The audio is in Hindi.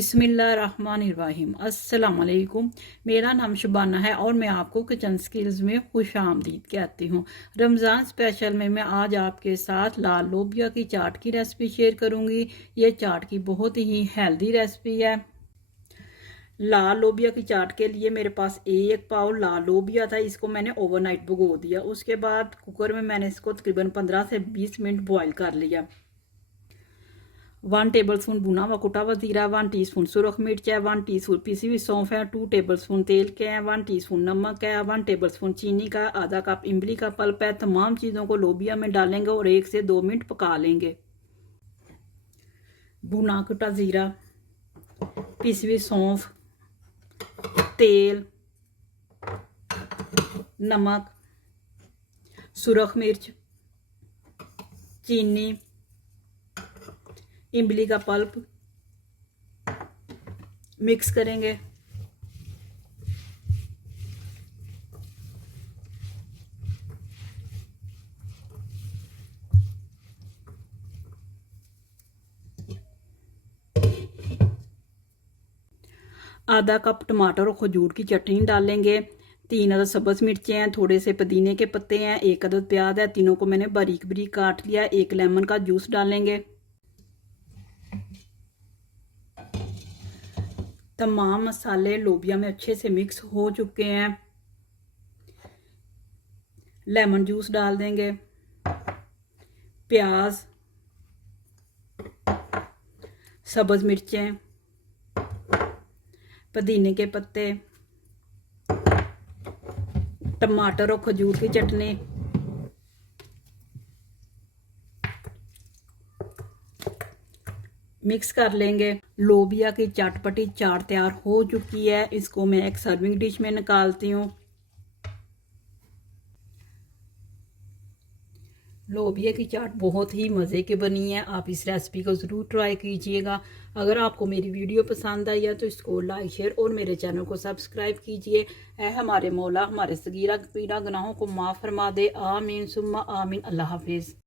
बिस्मिल्लाहिर्रहमानिर्रहीम। अस्सलाम वालेकुम। मेरा नाम शबाना है और मैं आपको किचन स्किल्स में खुश आमदीद कहती हूँ। रमज़ान स्पेशल में मैं आज आपके साथ लाल लोबिया की चाट की रेसिपी शेयर करूँगी। ये चाट की बहुत ही हेल्दी रेसिपी है। लाल लोबिया की चाट के लिए मेरे पास 1 पाव लाल लोबिया था। इसको मैंने ओवरनाइट भिगो दिया। उसके बाद कुकर में मैंने इसको तकरीबन 15 से 20 मिनट बॉयल कर लिया। 1 टेबल स्पून भुना हुआ कुटा हुआ जीरा, 1 टीस्पून सुरख मिर्च है, 1 टीस्पून पिसी हुई सौंफ है, 2 टेबल स्पून तेल के हैं, 1 टीस्पून नमक है, 1 टेबल स्पून चीनी का, आधा कप इमली का पल्प है। तमाम चीज़ों को लोबिया में डालेंगे और 1 से 2 मिनट पका लेंगे। भुना कुटा जीरा, पिसी हुई सौंफ, तेल, नमक, सुरख मिर्च, चीनी, इमली का पल्प मिक्स करेंगे। आधा कप टमाटर और खजूर की चटनी डालेंगे। 3 अदद सब्ज़ मिर्चें हैं, थोड़े से पुदीने के पत्ते हैं, 1 अदद प्याज है, तीनों को मैंने बारीक बारीक काट लिया। 1 लेमन का जूस डालेंगे। तमाम मसाले लोबिया में अच्छे से मिक्स हो चुके हैं। लेमन जूस डाल देंगे, प्याज, सब्ज़ मिर्चें, पुदीने के पत्ते, टमाटर और खजूर की चटनी, मिक्स कर लेंगे। लोबिया की चटपटी चाट तैयार हो चुकी है। इसको मैं एक सर्विंग डिश में निकालती हूँ। लोबिया की चाट बहुत ही मज़े की बनी है। आप इस रेसिपी को ज़रूर ट्राई कीजिएगा। अगर आपको मेरी वीडियो पसंद आई है तो इसको लाइक शेयर और मेरे चैनल को सब्सक्राइब कीजिए। ऐ हमारे मौला हमारे सगीरा पीरा गुनाहों को माफ़ फरमा दे। आमीन सुम्मा आमीन। अल्लाह हाफिज़।